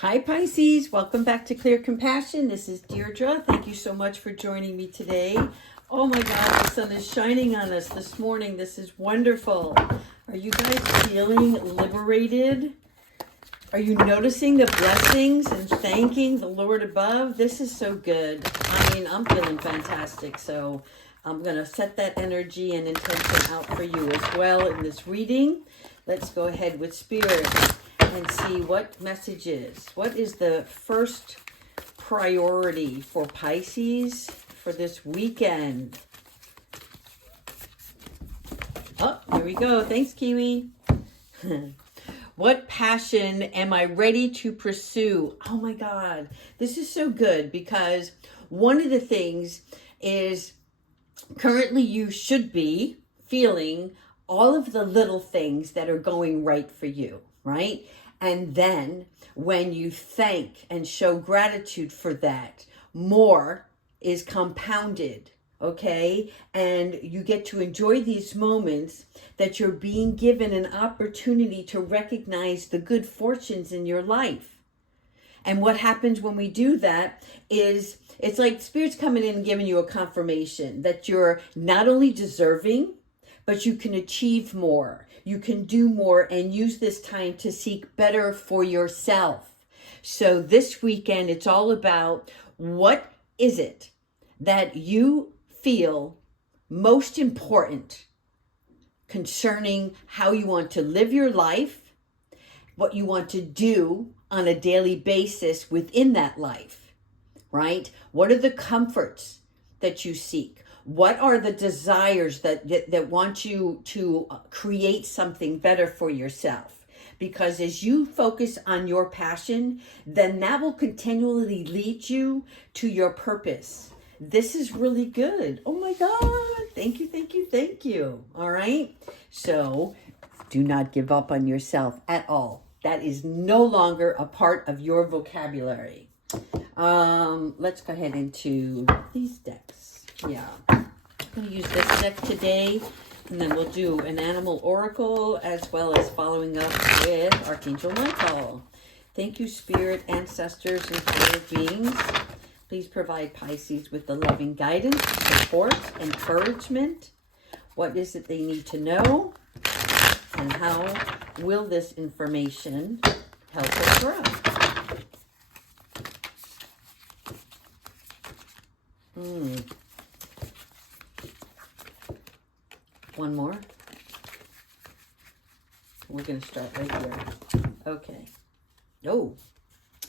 Hi Pisces, welcome back to Clear Compassion. This is Deirdre. Thank you so much for joining me today. Oh my God, the sun is shining on us this morning. This is wonderful. Are you guys feeling liberated? Are you noticing the blessings and thanking the Lord above? This is so good. I'm feeling fantastic. So I'm going to set that energy and intention out for you as well in this reading. Let's go ahead with Spirit and see what messages. What is the first priority for Pisces for this weekend? Oh, here we go. Thanks, Kiwi. What passion am I ready to pursue? Oh my God, this is so good because one of the things is currently you should be feeling all of the little things that are going right for you, right? And then when you thank and show gratitude for that, more is compounded, okay? And you get to enjoy these moments that you're being given an opportunity to recognize the good fortunes in your life. And what happens when we do that is it's like Spirit's coming in and giving you a confirmation that you're not only deserving, but you can achieve more. You can do more and use this time to seek better for yourself. So this weekend, it's all about what is it that you feel most important concerning how you want to live your life, what you want to do on a daily basis within that life, right? What are the comforts that you seek? What are the desires that want you to create something better for yourself? Because as you focus on your passion, then that will continually lead you to your purpose. This is really good. Oh my God. Thank you, thank you, thank you. All right. So do not give up on yourself at all. That is no longer a part of your vocabulary. Let's go ahead into these decks. Yeah. I'm going to use this deck today, and then we'll do an animal oracle as well as following up with Archangel Michael. Thank you, Spirit, ancestors, and higher beings. Please provide Pisces with the loving guidance, support, encouragement. What is it they need to know? And how will this information help us grow? One more. We're going to start right here. Okay. Oh,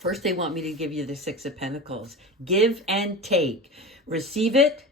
first they want me to give you the Six of Pentacles. Give and take. Receive it.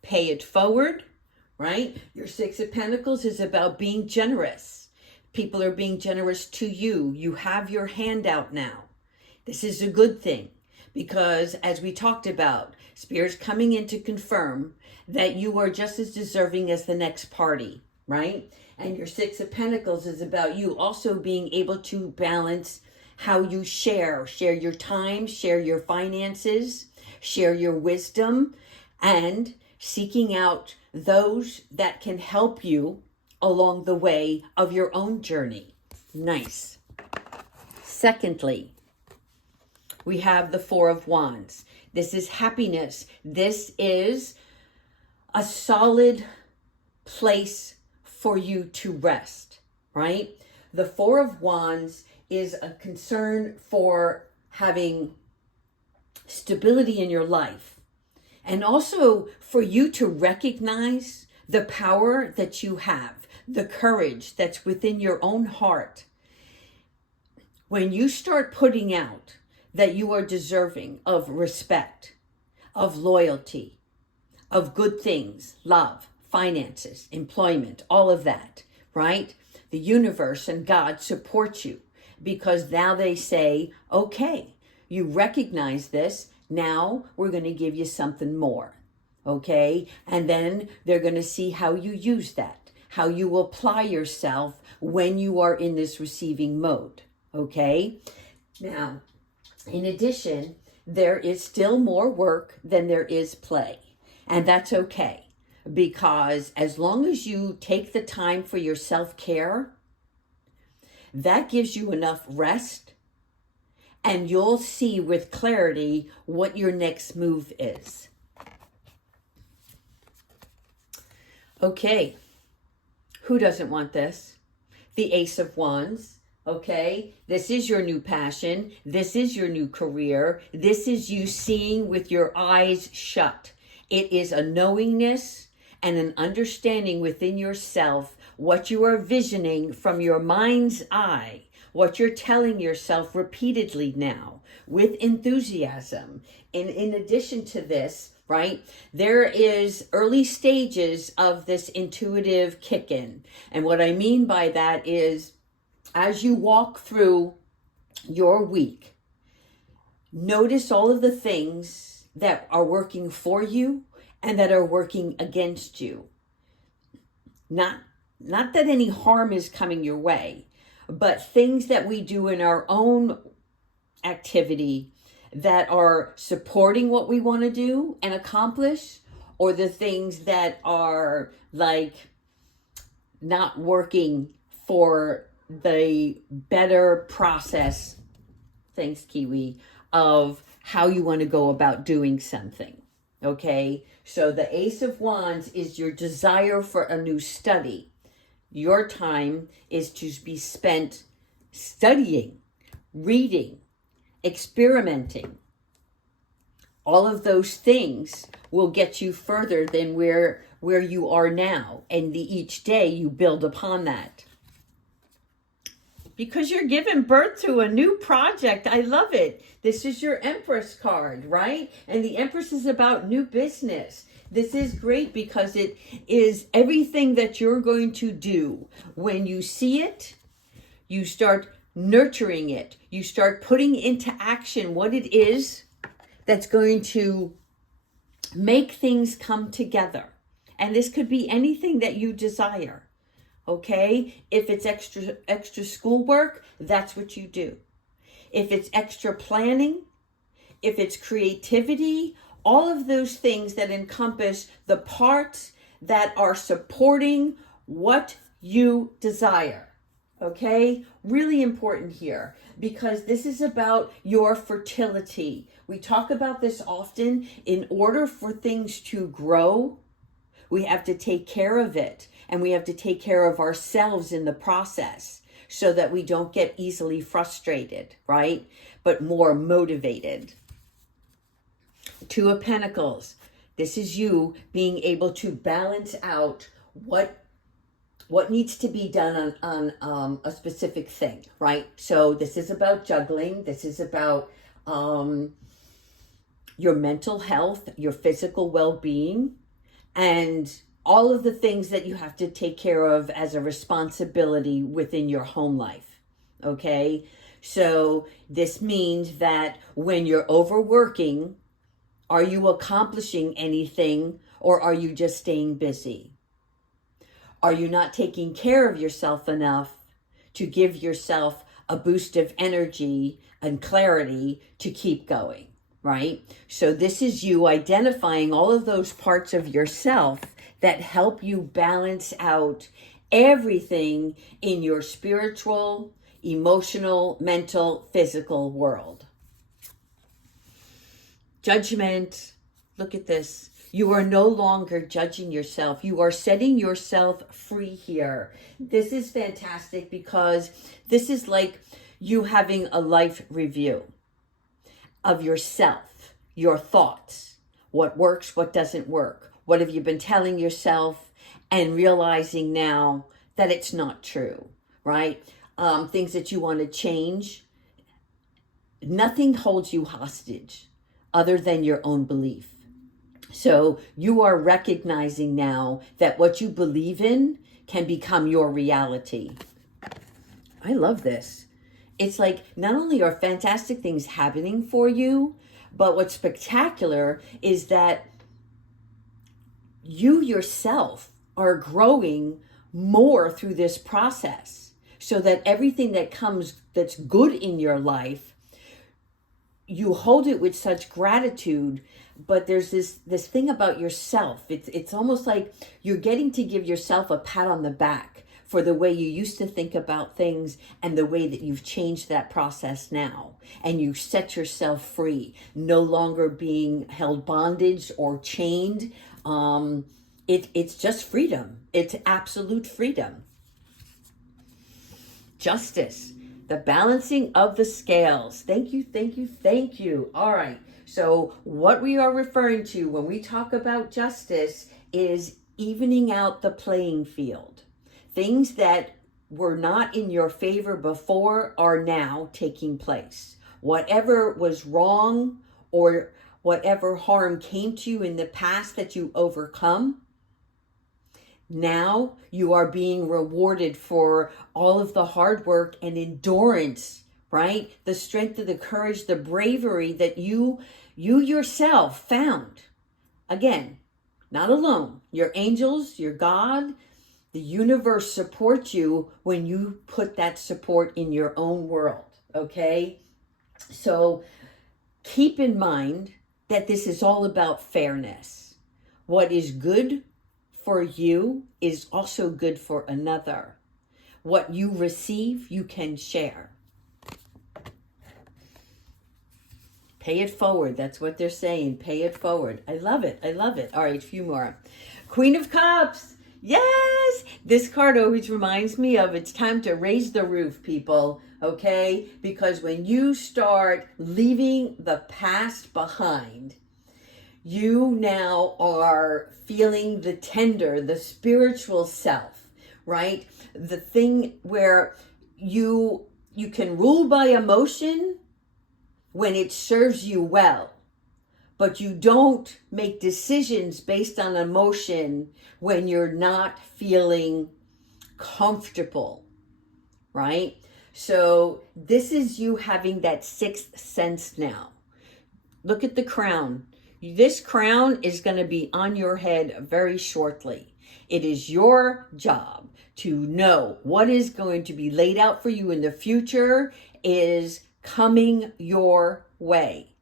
Pay it forward. Right? Your Six of Pentacles is about being generous. People are being generous to you. You have your hand out now. This is a good thing because as we talked about, Spirit's coming in to confirm that you are just as deserving as the next party, right? And your Six of Pentacles is about you also being able to balance how you share your time, share your finances, share your wisdom, and seeking out those that can help you along the way of your own journey. Nice. Secondly, we have the Four of Wands. This is happiness. This is a solid place for you to rest, right? The Four of Wands is a concern for having stability in your life. And also for you to recognize the power that you have, the courage that's within your own heart. When you start putting out that you are deserving of respect, of loyalty, of good things, love, finances, employment, all of that, right? The universe and God support you because now they say, okay, you recognize this. Now we're going to give you something more. Okay. And then they're going to see how you use that, how you apply yourself when you are in this receiving mode. Okay. Now, in addition, there is still more work than there is play. And that's okay. Because as long as you take the time for your self-care, that gives you enough rest and you'll see with clarity what your next move is. Okay, who doesn't want this? The Ace of Wands. Okay, this is your new passion. This is your new career. This is you seeing with your eyes shut. It is a knowingness and an understanding within yourself what you are visioning from your mind's eye, what you're telling yourself repeatedly now with enthusiasm. And in addition to this, right, there is early stages of this intuitive kick-in. And what I mean by that is, as you walk through your week, notice all of the things that are working for you and that are working against you. Not that any harm is coming your way, but things that we do in our own activity that are supporting what we want to do and accomplish, or the things that are like not working for the better process, thanks Kiwi, of how you want to go about doing something. Okay, so the Ace of Wands is your desire for a new study. Your time is to be spent studying, reading, experimenting. All of those things will get you further than where you are now. And each day you build upon that. Because you're giving birth to a new project. I love it. This is your Empress card, right? And the Empress is about new business. This is great because it is everything that you're going to do. When you see it, you start nurturing it. You start putting into action what it is that's going to make things come together. And this could be anything that you desire. Okay, if it's extra schoolwork, that's what you do. If it's extra planning, if it's creativity, all of those things that encompass the parts that are supporting what you desire. Okay, really important here because this is about your fertility. We talk about this often. In order for things to grow, we have to take care of it. And we have to take care of ourselves in the process so that we don't get easily frustrated, right? But more motivated. Two of Pentacles. This is you being able to balance out what needs to be done on a specific thing, right? So this is about juggling. This is about your mental health, your physical well-being, and all of the things that you have to take care of as a responsibility within your home life, okay? So this means that when you're overworking, are you accomplishing anything or are you just staying busy? Are you not taking care of yourself enough to give yourself a boost of energy and clarity to keep going, right? So this is you identifying all of those parts of yourself that help you balance out everything in your spiritual, emotional, mental, physical world. Judgment. Look at this. You are no longer judging yourself. You are setting yourself free here. This is fantastic because this is like you having a life review of yourself, your thoughts, what works, what doesn't work. What have you been telling yourself and realizing now that it's not true, right? Things that you want to change. Nothing holds you hostage other than your own belief. So you are recognizing now that what you believe in can become your reality. I love this. It's like not only are fantastic things happening for you, but what's spectacular is that you yourself are growing more through this process so that everything that comes that's good in your life, you hold it with such gratitude. But there's this thing about yourself. It's almost like you're getting to give yourself a pat on the back for the way you used to think about things and the way that you've changed that process now. And you set yourself free, no longer being held bondage or chained. It's just freedom. It's absolute freedom. Justice, the balancing of the scales. Thank you, thank you, thank you. All right. So what we are referring to when we talk about justice is evening out the playing field. Things that were not in your favor before are now taking place. Whatever was wrong or whatever harm came to you in the past that you overcome, now you are being rewarded for all of the hard work and endurance, right? The strength of the courage, the bravery that you yourself found. Again, not alone. Your angels, your God, the universe support you when you put that support in your own world, okay? So keep in mind that this is all about fairness. What is good for you is also good for another. What you receive, you can share. Pay it forward. That's what they're saying. Pay it forward. I love it. I love it. All right, a few more. Queen of Cups. Yes. This card always reminds me of it's time to raise the roof, people. Okay? Because when you start leaving the past behind, you now are feeling the tender, the spiritual self, right? The thing where you can rule by emotion when it serves you well, but you don't make decisions based on emotion when you're not feeling comfortable, right? So this is you having that sixth sense now. Look at the crown. This crown is going to be on your head very shortly. It is your job to know what is going to be laid out for you in the future is coming your way.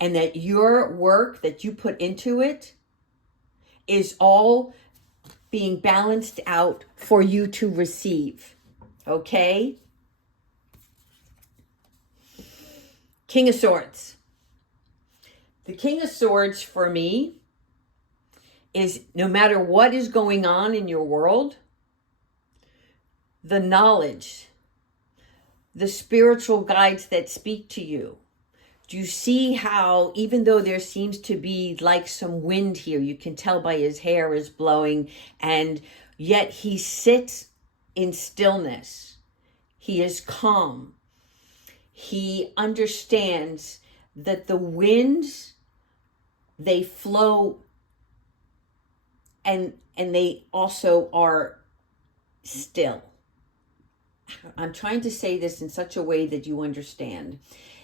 And that your work that you put into it is all being balanced out for you to receive. Okay? King of Swords. The King of Swords for me is no matter what is going on in your world, the knowledge, the spiritual guides that speak to you. Do you see how even though there seems to be like some wind here, you can tell by his hair is blowing, and yet he sits in stillness. He is calm. He understands that the winds, they flow and they also are still. I'm trying to say this in such a way that you understand.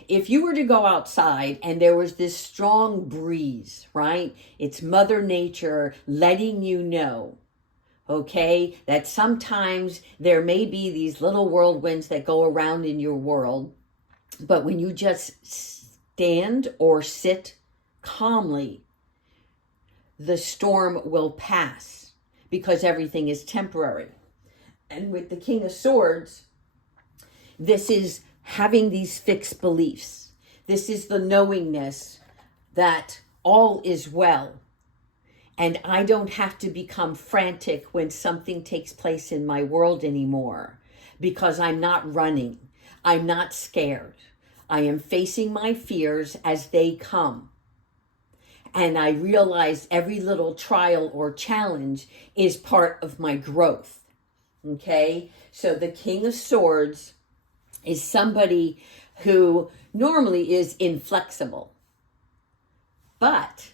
If you were to go outside and there was this strong breeze, right? It's Mother Nature letting you know, okay, that sometimes there may be these little whirlwinds that go around in your world, but when you just stand or sit calmly, the storm will pass because everything is temporary. And with the King of Swords, this is having these fixed beliefs. This is the knowingness that all is well. And I don't have to become frantic when something takes place in my world anymore because I'm not running. I'm not scared. I am facing my fears as they come. And I realize every little trial or challenge is part of my growth. Okay? So the King of Swords is somebody who normally is inflexible. But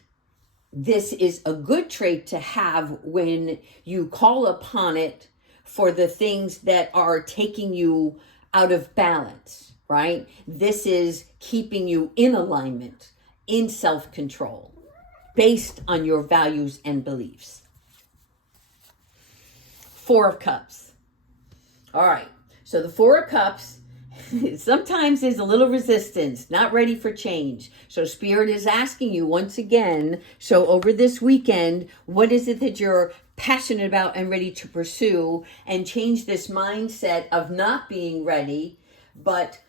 this is a good trait to have when you call upon it for the things that are taking you out of balance, right? This is keeping you in alignment, in self-control, based on your values and beliefs. Four of Cups. All right. So the Four of Cups sometimes there's a little resistance, not ready for change. So Spirit is asking you once again, so over this weekend, what is it that you're passionate about and ready to pursue, and change this mindset of not being ready, but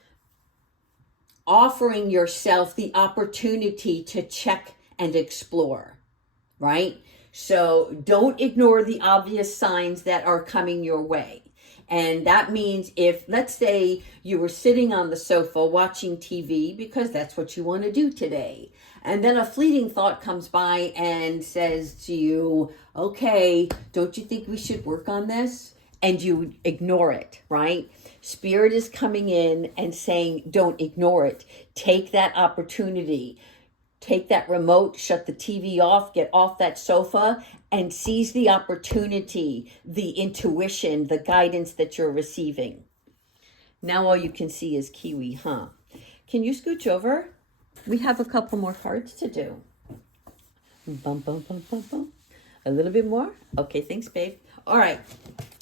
offering yourself the opportunity to check and explore, right? So don't ignore the obvious signs that are coming your way. And that means if, let's say, you were sitting on the sofa watching TV because that's what you want to do today, and then a fleeting thought comes by and says to you, okay, don't you think we should work on this? And you ignore it, right? Spirit is coming in and saying, don't ignore it. Take that opportunity. Take that remote, shut the TV off, get off that sofa, and seize the opportunity, the intuition, the guidance that you're receiving. Now all you can see is Kiwi, huh? Can you scooch over? We have a couple more cards to do. Bum, bum, bum, bum, bum. A little bit more? Okay, thanks, babe. All right,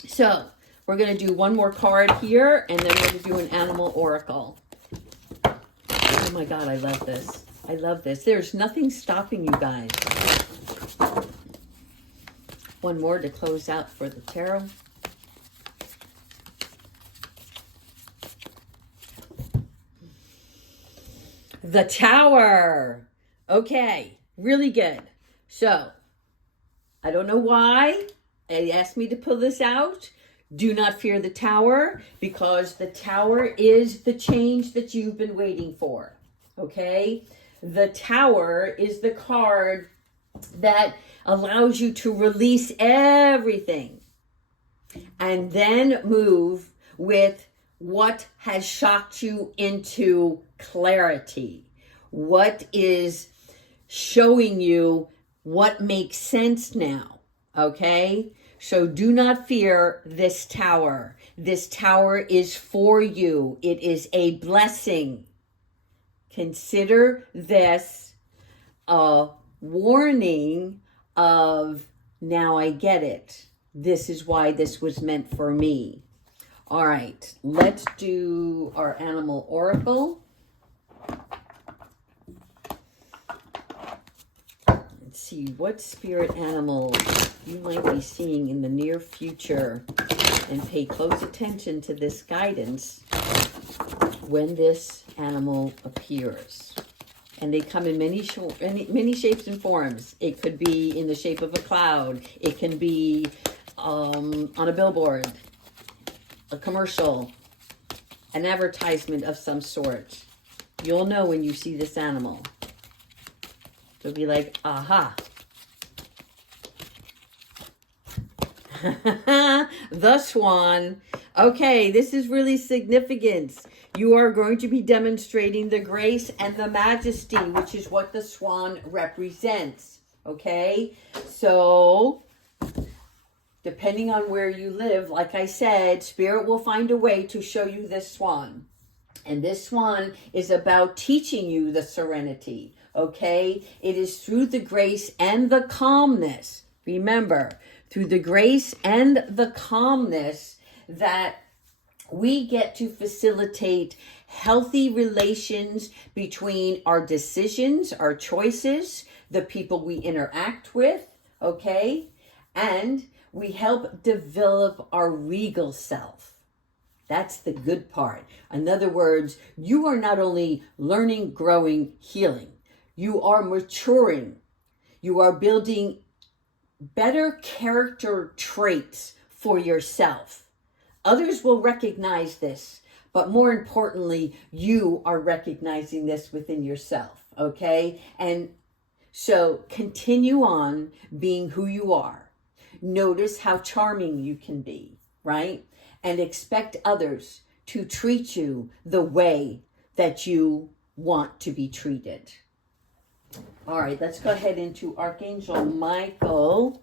so we're going to do one more card here, and then we're going to do an animal oracle. Oh my God, I love this. I love this. There's nothing stopping you guys. One more to close out for the tarot. The Tower. Okay, really good. So, I don't know why they asked me to pull this out. Do not fear the Tower, because the Tower is the change that you've been waiting for. Okay? The Tower is the card that allows you to release everything and then move with what has shocked you into clarity. What is showing you what makes sense now, okay? So do not fear this Tower. This Tower is for you. It is a blessing. Consider this a warning of, now I get it. This is why this was meant for me. All right, let's do our animal oracle. Let's see what spirit animals you might be seeing in the near future, and pay close attention to this guidance when this animal appears. And they come in many shapes and forms. It could be in the shape of a cloud. It can be on a billboard, a commercial, an advertisement of some sort. You'll know when you see this animal. It'll be like, aha. The swan. Okay, this is really significant. You are going to be demonstrating the grace and the majesty, which is what the swan represents. Okay, so depending on where you live, like I said, Spirit will find a way to show you this swan. And this swan is about teaching you the serenity. Okay, it is through the grace and the calmness. Remember, through the grace and the calmness that we get to facilitate healthy relations between our decisions, our choices, the people we interact with, okay? And we help develop our regal self. That's the good part. In other words, you are not only learning, growing, healing. You are maturing. You are building better character traits for yourself. Others will recognize this, but more importantly, you are recognizing this within yourself, okay? And so continue on being who you are. Notice how charming you can be, right? And expect others to treat you the way that you want to be treated. All right, let's go ahead into Archangel Michael.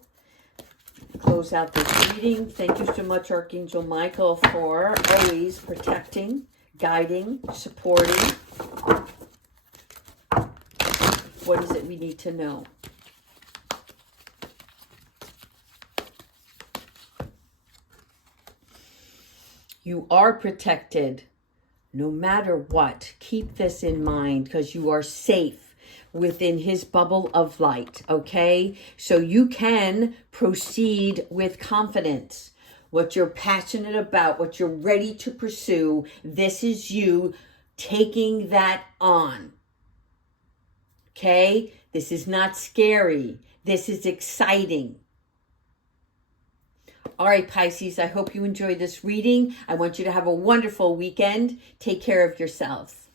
Close out this reading. Thank you so much, Archangel Michael, for always protecting, guiding, supporting. What is it we need to know? You are protected no matter what. Keep this in mind, because you are safe. within his bubble of light, okay? So you can proceed with confidence. What you're passionate about, what you're ready to pursue, this is you taking that on. Okay? This is not scary. This is exciting. All right, Pisces, I hope you enjoyed this reading. I want you to have a wonderful weekend. Take care of yourselves.